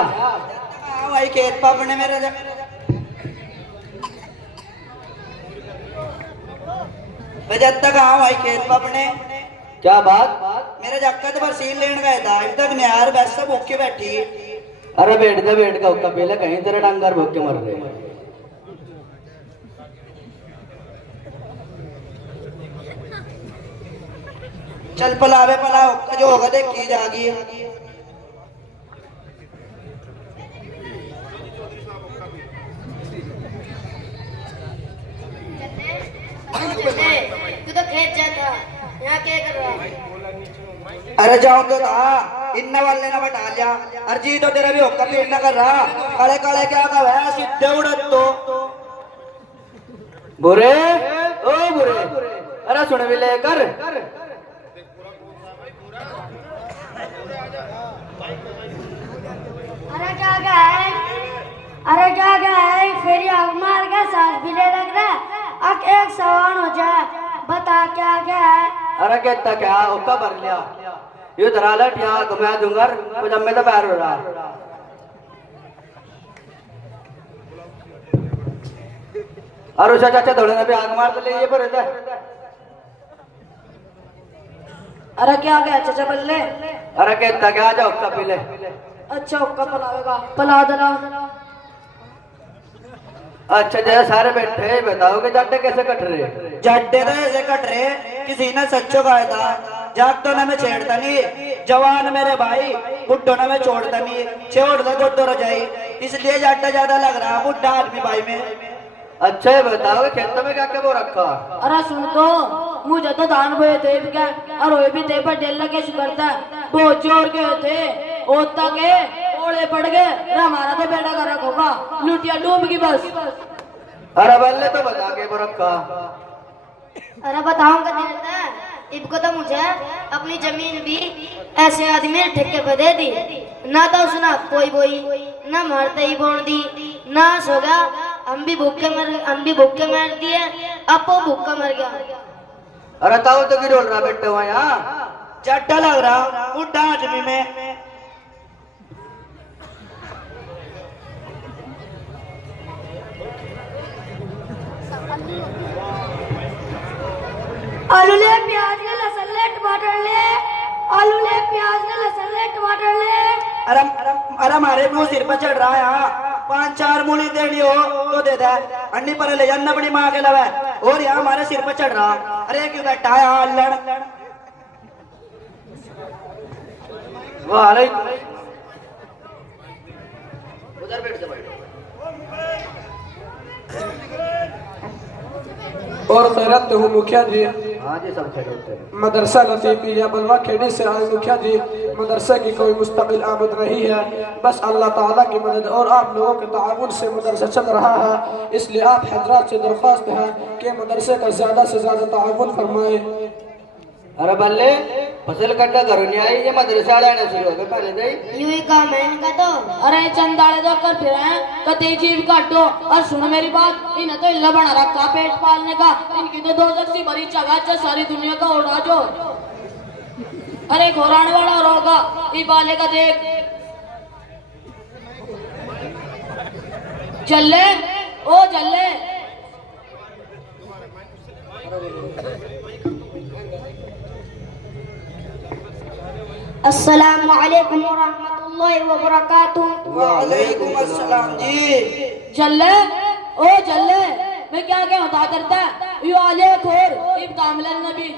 भाई खेत पापने मेरे जब तक हाँ भाई खेत पापने क्या बात? मेरे जक्का तो बरसीन लेने गया था अभी तक निहार वैसे भूखे बैठी। अरे बैठ का उसका पहले कहीं तेरे डंगर भूखे मर रहे। चल पलावे पलाओ जो होगा देख की जागी। तू तो खेत जाता यहाँ क्या कर रहा? अरे जाऊं तो था इन्ना वाले ने बटा लिया। अर्जी तो तेरा भी होकर पीट न कर रहा काले काले क्या का वह सीधे उड़त तो बुरे ओ बुरे। अरे सुन भी लेकर अरे क्या है फिर आग मार के सांस भी ले लग रहा है। अब एक सवाल हो जाए बता क्या है? अरे कहता क्या उसका भर लिया ये धरा लट यहाँ घुमा दूंगा कुछ अम्मे तो पैर हो रहा। और उषा चाचा दौड़े ना भी आग मार तो ले ये पर रहता है। अरे क्या गया चाचा बल्ले? अरे कहता क्या जाओ उसका पी ले। अच्छा उक्का पलावेगा पला देना। अच्छा जैसे सारे बैठे बताओ कि जड्डे कैसे कट रहे? जड्डे तो ऐसे कट रहे किसी ने सच्चो कहा था जाग तो ना मैं छेड़ता नहीं जवान मेरे भाई बुड्ढो ना मैं छोड़ता नहीं छोड़ दो गुड्डो रजाई इसलिए जड्डा ज्यादा लग रहा बुड्ढा आदमी भाई में। अच्छा ये बताओ कि खेतों में क्या क्या वो रखा? अरे सुन तो मुझे तो धान बोए थे क्या और वो भी थे पर डेल लगे करता बहुत जोर के थे ओता के ओले पड़ गए हमारा तो बेटा का रखोगा लुटिया डूब गई बस। अरे बल्ले तो बता के वो रखा। अरे बताऊंगा देता इनको तो मुझे अपनी जमीन भी ऐसे आदमी ने ठेके पे दे दी ना तो उसने कोई बोई ना मरते ही बोल दी ना सो गया हम भी भूखे मर दिए अब वो भूखा मर गया। अरे ताऊ तो की रोल रहा बैठे हुआ यहाँ जड्डा लग रहा बुड्ढा आदमी में। आलू ले प्याज ले लहसुन ले टमाटर ले आलू ले प्याज ले लहसुन ले टमाटर ले। अरे हमारे मुंह सिर पर चढ़ रहा है यहाँ 5-4 मूली देनी हो तो दे दे अंडी पर ले जाना अपनी माँ के लवे और यहाँ हमारे सिर पर चढ़ रहा। अरे क्यों बैठा है अल्लड़ उधर बैठ जाओ। और खैरत हूँ मुखिया जी। हाँ जी सब खैरियत है। मदरसा लतीफिया बलवा खेड़ी से आए मुखिया जी। मदरसे की कोई मुस्तकिल आमद नहीं है बस अल्लाह ताला की मदद और आप लोगों के ताउन से मदरसा चल रहा है इसलिए आप हजरात से दरख्वास्त है कि मदरसे का ज़्यादा से ज़्यादा ताउन फरमाए। अरे बल्ले फसल कट्टा करो नहीं आई ये मदरसा आना शुरू हो गए पहले दे यूं ही काम है इनका तो। अरे चंदाले जो कर फिर हैं कते जीव काटो और सुनो मेरी बात इन्हें तो इल्ला बना रखा पेट पालने का इनकी तो 2 लक्ष्य भरी चगाचा सारी दुनिया का उड़ा जो। अरे घोराने वाला रोगा ये बाले का देख चले ओ चले। अस्सलामु अलैकुम व रहमतुल्लाहि व बरकातुहू। वालेकुम अस्सलाम जी। जल्ले ओ जल्ले मैं क्या बता करता यू आले खोर इब्ताम नबी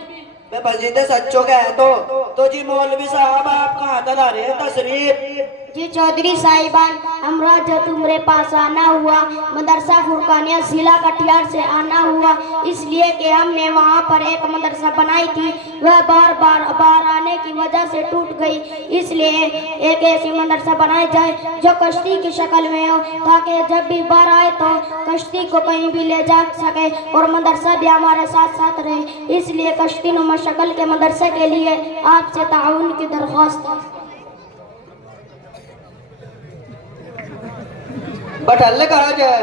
मैं बजीदे सच्चो का है तो जी मौलवी साहब आप कहाँ तला रहे हैं तशरीफ? जी चौधरी साहिबान हमरा जो तुम्हारे पास आना हुआ मदरसा फुरकानिया जिला कटिहार से आना हुआ इसलिए कि हमने वहाँ पर एक मदरसा बनाई थी वह बार आने की वजह से टूट गई इसलिए एक ऐसी मदरसा बनाई जाए जो कश्ती की शक्ल में हो ताकि जब भी बार आए तो कश्ती को कहीं भी ले जा सके और मदरसा भी हमारे साथ साथ रहे इसलिए कश्ती नुमा शक्ल के मदरसे के लिए आपसे ताउन की दरख्वास्त है। बटल्ले कहाँ जाए?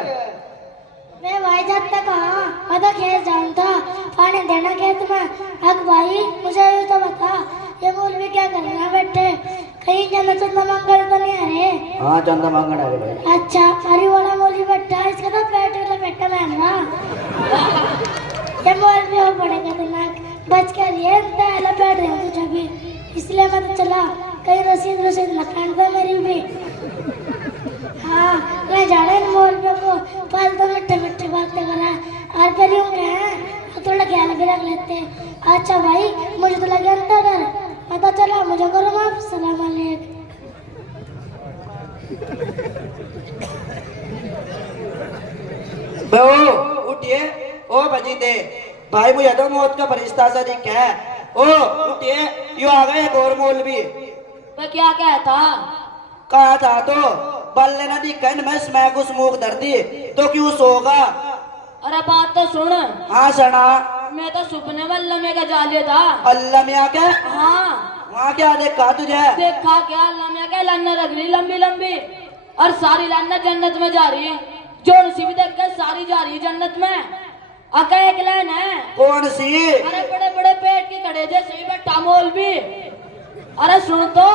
मैं भाई जब तक कहाँ मैं तो खेत जाऊँ था पानी देना खेत में। अब भाई मुझे ये तो बता ये मौलवी क्या कर रहे हैं बैठे कहीं जन्नत मंगल तो नहीं आ रहे? हाँ चंदा मांगना है भाई। अच्छा अरे वाला मौलवी बैठा है, इसका तो पेट वाला बेटा महंगा। ये मौलवी हो पड़ेगा तो ना बच कर ये पहला बैठ रहे हो तुझे भी, इसलिए मैं तो चला कहीं रसीद रसीद लखान था मेरी भी। हाँ मैं जा रहा हूँ मौलवी को फालतू मिट्टे मिट्टे बातें करा और फिर यूँ क्या थोड़ा ख्याल भी रख लेते हैं। अच्छा भाई मुझे तो लगे अंदर डर, पता चला मुझे करो माफ। सलाम अलैकुम। बे ओ उठिए, ओ बजीते भाई मुझे तो मौत का फरिश्ता सा दिख है। ओ उठिए, यू आ गए एक और मौलवी। मैं क्या कहता? कहा था तो बल्ले ना दिख मैं स्मैक उस मुख दर्दी तो क्यों सोगा। अरे बात तो सुन। हाँ सना। मैं तो सुपने में लम्हे का जाले था। अल्लाह मियाँ के हाँ वहाँ क्या देखा तुझे? देखा क्या? लम्हे के लाना रख रही लंबी लंबी और सारी लाना जन्नत में जा रही, जोर सी भी देख के सारी जा रही जन्नत में। अका एक लाइन है। कौन सी? अरे बड़े बड़े पेट की कड़े जैसे ही बैठा मौलवी। अरे सुन तो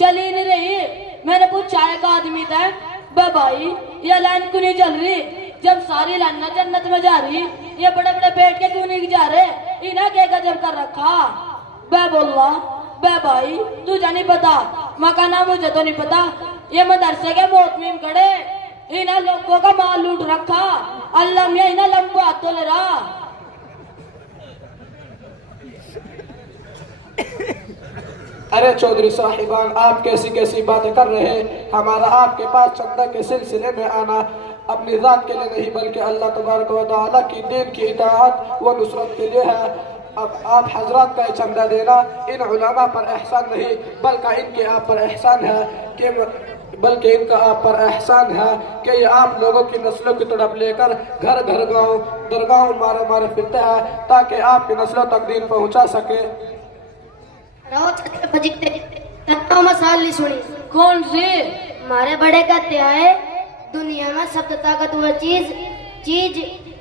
चली नहीं रही। मैंने पूछा एक आदमी था, बे भाई ये लाइन क्यों नहीं चल रही जब सारी लाना जन्नत में जा रही, ये बड़े बड़े पेट के क्यों नहीं जा रहे, इन्हें क्या गजब कर रखा। बे बोला बे भाई तुझे नहीं पता। मकाना मुझे तो नहीं पता, ये मदरसे के मोहतमीम खड़े इन्हें लोगों का माल लूट रखा। अल्लाह मियां इन्हें लंबा हाथों ले रहा। अरे चौधरी साहिबान आप कैसी कैसी बातें कर रहे हैं। हमारा आपके पास चंदा के सिलसिले में आना अपनी जात के लिए नहीं बल्कि अल्लाह तबारक व तआला की दीन की इताअत व नुसरत के लिए है। अब आप हजरात का चंदा देना इन उलमा पर एहसान नहीं बल्कि इनके आप पर एहसान है कि बल्कि इनका आप पर एहसान है कि ये आप लोगों की नस्लों की तड़प लेकर घर घर गाँव दरगाहों मारे मारे फिरते हैं ताकि आपकी नस्लों तक दीन पहुँचा सके। मसाली सुनी कौन सी? हमारे बड़े कहते हैं दुनिया में सबसे ताकतवर चीज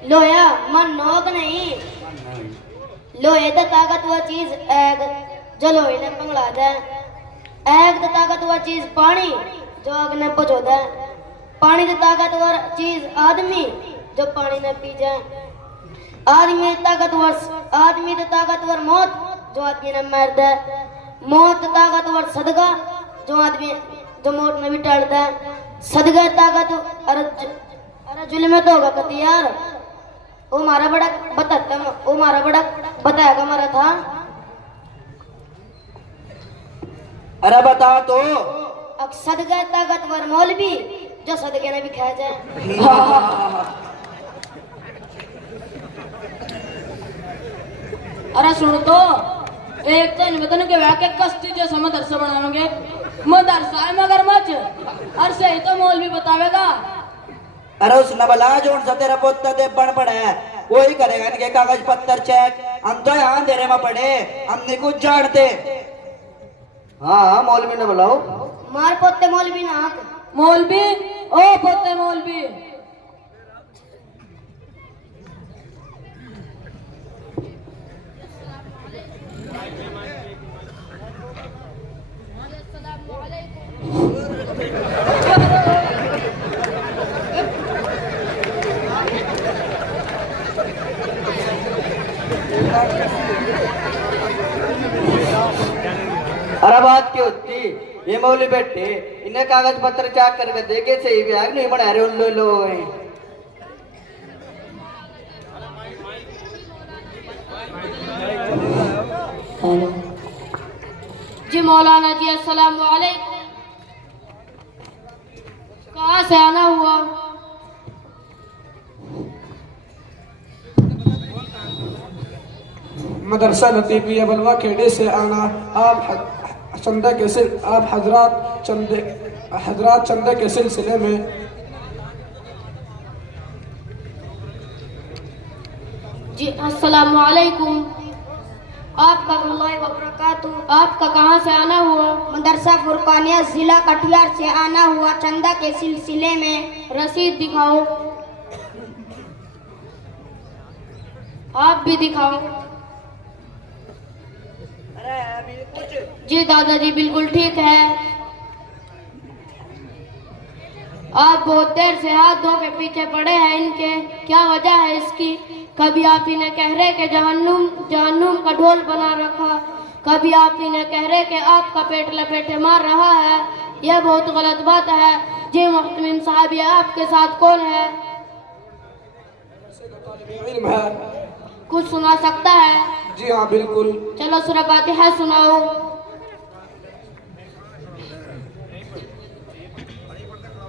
लोहा मन नोक नहीं। लोहे तो ताकतवर चीज एग जो लोहे ने पंगला दे, एग तो ताकतवर चीज पानी जो आग ने बुझो दे, पानी तो ताकतवर चीज आदमी जो पानी ने पी जाए, आदमी तो ताकतवर मौत जो आदमी ने मार दे, मौत ताकतवर सदका जो आदमी जो मौत ने भी टाल दे, सदका ताकत अरे जुल्म तो होगा कति यार। वो मारा बड़ा बताएगा मारा था। अरे बता तो। अब सदका ताकतवर मौलवी जो सदके ने भी खा जाए। अरे सुन तो एक तो निवेदन के वाक्य कस्ती जैसा मदरसा बनाओगे, मदरसा है मगरमच्छ और सही तो मौलवी बतावेगा। अरे उसने बोला जो सा तेरा पोता दे बन पड़ा है वही करेगा इनके कागज पत्तर चेक। हम तो यहाँ अंधेरे में पड़े, हम नहीं कुछ जानते। हाँ मौलवी ने बुलाओ। मार पोते मौलवी ना मौलवी ओ पोते मौलवी। अरे बात क्या होती ये मौली बैठे इन्हें कागज पत्र चेक करके देखे सही भी है नहीं बना रहे उल्लू लोग जी मौलाना जी अस्सलाम वालेकुम। कहाँ से आना हुआ? मदरसा लतीफिया बलवा खेड़े से आना। आप चंदा के आप हजरात चंदा के सिलसिले में जी अस्सलाम वालेकुम। आपका कहाँ से आना हुआ? मदरसा फुरकानिया जिला कटिहार से आना हुआ चंदा के सिलसिले में। रसीद दिखाओ। आप भी दिखाओ। जी दादाजी बिल्कुल ठीक है। आप बहुत देर से हाथ धो के पीछे पड़े हैं इनके, क्या वजह है इसकी? कभी आप इन्हें कह रहे कि जहन्नुम का ढोल बना रखा, कभी आप इन्हें कह रहे कि आपका पेट लपेटे मार रहा है। यह बहुत गलत बात है। जी मुहतमिम साहब, ये आपके साथ कौन है? इल्म है। कुछ सुना सकता है? जी हाँ बिल्कुल। चलो सूरह फातिहा सुनाओ।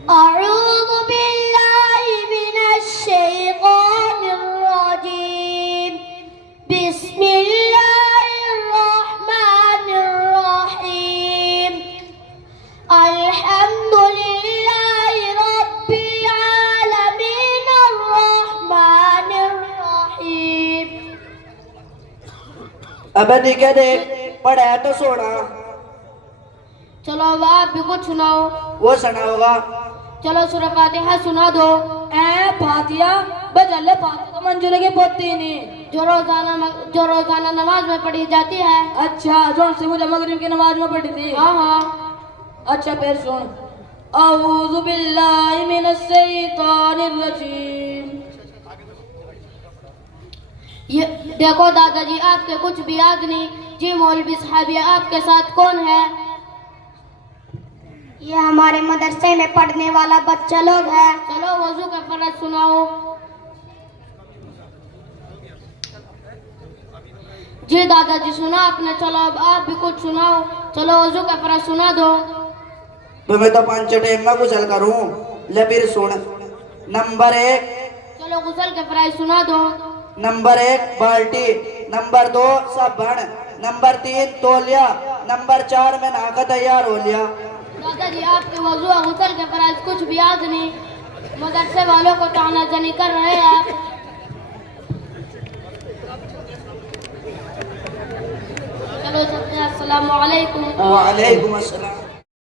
अऊज़ु बिल्लाहि मिनश शैतानिर रजीम। बिस्मिल्लाहिर रहमानिर रहीम। अल्हम्दुलिल्लाहि रब्बिल आलमीन अर्रहमानिर रहीम। अबे दिखे देख, पढ़ा है तो सोना। चलो अब आप भी कुछ सुनाओ। वो सुना होगा। चलो सूरह फातिहा सुना दो। ए फातिया बजल्ले फातिहा मंजूर की पोती नहीं जो रोजाना नमाज में पढ़ी जाती है। अच्छा, जो से मुझे मगरिब की नमाज में पढ़ी थी। हाँ हाँ। अच्छा फिर सुन। अऊज़ु बिल्लाहि मिनश शैतानिर रजीम। ये देखो दादाजी, आपके कुछ भी याद नहीं। जी मौलवी साहब, ये आपके साथ कौन है? ये हमारे मदरसे में पढ़ने वाला बच्चा लोग है। चलो वजू का फर्ज सुनाओ। जी दादाजी सुना आपने, चलो अब आप भी कुछ सुनाओ। चलो वजू का फर्ज सुना दो। तुम्हें तो 5 टाइम में गुसल करूं। ले फिर सुन। नंबर 1, चलो गुसल के फर्ज सुना दो। नंबर 1 बाल्टी, नंबर 2 साबुन, नंबर 3 तौलिया, नंबर 4 में नहा तैयार हो लिया। दादाजी आपके वजू और गुसल के फराज कुछ भी याद नहीं। मदरसे वालों को तानाजनी कर रहे हैं आप। चलो सबसे अस्सलाम वालेकुम। वालेकुम अस्सलाम।